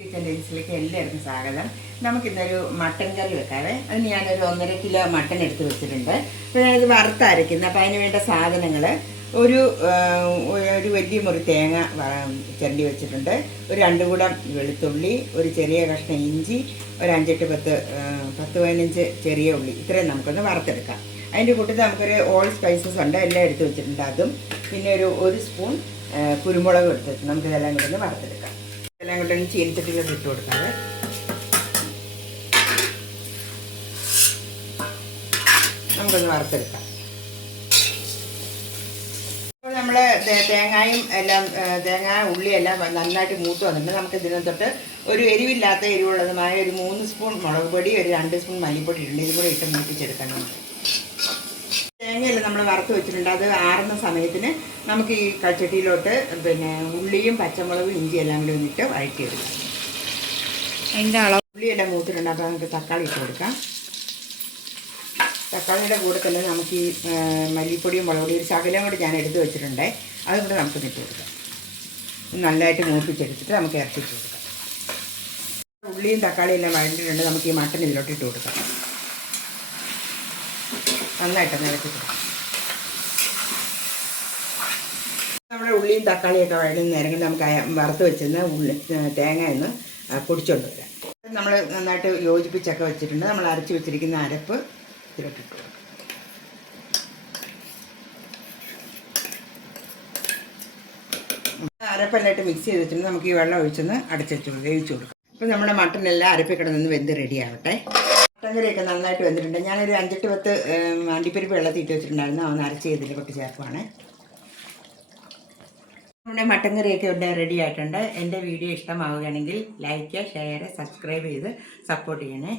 Kitchen ഡിഷിലേക്ക് എല്ലാവർക്കും സ്വാഗതം. നമുക്കിന്നൊരു മട്ടൻ കറി വെക്കാവേ. അതിന് ഞാനൊരു 1.5 കിലോ മട്ടൻ എടുത്ത് വെച്ചിട്ടുണ്ട്. അപ്പോൾ ഞാനിത് വറുത്തരയ്ക്കുന്നത്. അപ്പോൾ അതിന് വേണ്ട സാധനങ്ങൾ ഒരു വലിയ മുറി തേങ്ങ ചിരണ്ടി വെച്ചിട്ടുണ്ട്, ഒരു 2 കുടം വെളുത്തുള്ളി, ഒരു ചെറിയ കഷ്ണം ഇഞ്ചി, ഒരു 5-10-15 ചെറിയ ഉള്ളി. ഇത്രയും നമുക്കൊന്ന് വറുത്തെടുക്കാം. അതിൻ്റെ കൂട്ടത്തിൽ നമുക്കൊരു ഓൾ സ്പൈസസ് ഉണ്ട്, എല്ലാം എടുത്ത് വെച്ചിട്ടുണ്ട്. അതും പിന്നെ ഒരു സ്പൂൺ കുരുമുളക് എടുത്ത് വെച്ച് നമുക്കിതെല്ലാം കൂടെ ഒന്ന് വറുത്തെടുക്കാം. എല്ലാം കൂടെ ഒന്ന് ചീനിച്ചട്ടിയിലോട്ട് ഇട്ട് കൊടുക്കാതെ നമുക്കൊന്ന് വറുത്തെടുക്കാം. അപ്പോൾ നമ്മൾ തേങ്ങായും എല്ലാം ഉള്ളി എല്ലാം നന്നായിട്ട് മൂത്ത് വന്നിട്ടുണ്ട്. നമുക്ക് ഇതിനെ തൊട്ട് ഒരു എരിവില്ലാത്ത എരിവുള്ളതുമായ ഒരു 3 സ്പൂൺ മുളക് പൊടി, ഒരു 2 സ്പൂൺ മല്ലിപ്പൊടി ഇട്ടുണ്ട്. ഇത് കൂടെ ഇട്ട് മൂപ്പിച്ചെടുക്കണം. നമുക്ക് തേങ്ങയെല്ലാം നമ്മൾ വറുത്ത് വെച്ചിട്ടുണ്ട്. അത് ആറുന്ന സമയത്തിന് നമുക്ക് ഈ കച്ചട്ടിയിലോട്ട് പിന്നെ ഉള്ളിയും പച്ചമുളകും ഇഞ്ചിയും എല്ലാം കൂടി വന്നിട്ട് വഴറ്റിയെടുക്കാം. അതിൻ്റെ ഉള്ളിയെല്ലാം മൂത്തിട്ടുണ്ട്. അപ്പോൾ നമുക്ക് തക്കാളി ഇട്ട് കൊടുക്കാം. തക്കാളിയുടെ കൂടെ തന്നെ നമുക്ക് ഈ മല്ലിപ്പൊടിയും മുളക് പൊടിയും ശകലം കൂടി ഞാൻ എടുത്ത് വെച്ചിട്ടുണ്ട്. അതും കൂടെ നമുക്ക് ഇട്ട് കൊടുക്കാം. നല്ലതായിട്ട് മൂപ്പിച്ചെടുത്തിട്ട് നമുക്ക് ഇറച്ചിട്ട് കൊടുക്കാം. ഉള്ളിയും തക്കാളിയും എല്ലാം വഴറ്റിയിട്ടുണ്ട്. നമുക്ക് ഈ മട്ടൻ ഇതിലോട്ട് ഇട്ട് കൊടുക്കാം. നന്നായിട്ടൊന്ന് ഇറക്കി കൊടുക്കാം. നമ്മുടെ ഉള്ളിയും തക്കാളിയൊക്കെ വഴറ്റുന്ന നേരം നമുക്ക് വറുത്ത് വെച്ചിരുന്ന തേങ്ങ ഒന്ന് പൊടിച്ചുകൊണ്ട് വരാം. നമ്മൾ നന്നായിട്ട് യോജിപ്പിച്ചൊക്കെ വെച്ചിട്ടുണ്ട്. നമ്മൾ അരച്ച് വെച്ചിരിക്കുന്ന അരപ്പ് ഇതിലോട്ട് ഇട്ട് കൊടുക്കാം. അരപ്പെല്ലായിട്ട് മിക്സ് ചെയ്ത് വെച്ചിട്ട് നമുക്ക് ഈ വെള്ളം ഒഴിച്ചൊന്ന് വേവിച്ച് കൊടുക്കാം. അപ്പോൾ നമ്മുടെ മട്ടനെല്ലാം അരപ്പിൽ കിടന്നൊന്ന് വെന്ത് റെഡി ആവട്ടെ. മട്ടൻ കറിയൊക്കെ നന്നായിട്ട് വെന്തിട്ടുണ്ട്. ഞാനൊരു 5-10 അണ്ടിപ്പരിപ്പ് വെള്ളത്തിൽ ഇട്ട് വെച്ചിട്ടുണ്ടായിരുന്നു. അവന്ന് അരച്ച് ചെയ്തിട്ട് ചേർക്കുവാണ്. നമ്മുടെ മട്ടൻ കറിയൊക്കെ ഇവിടെ റെഡി ആയിട്ടുണ്ട്. എൻ്റെ വീഡിയോ ഇഷ്ടമാവുകയാണെങ്കിൽ ലൈക്ക്, ഷെയർ, സബ്സ്ക്രൈബ് ചെയ്ത് സപ്പോർട്ട് ചെയ്യണേ.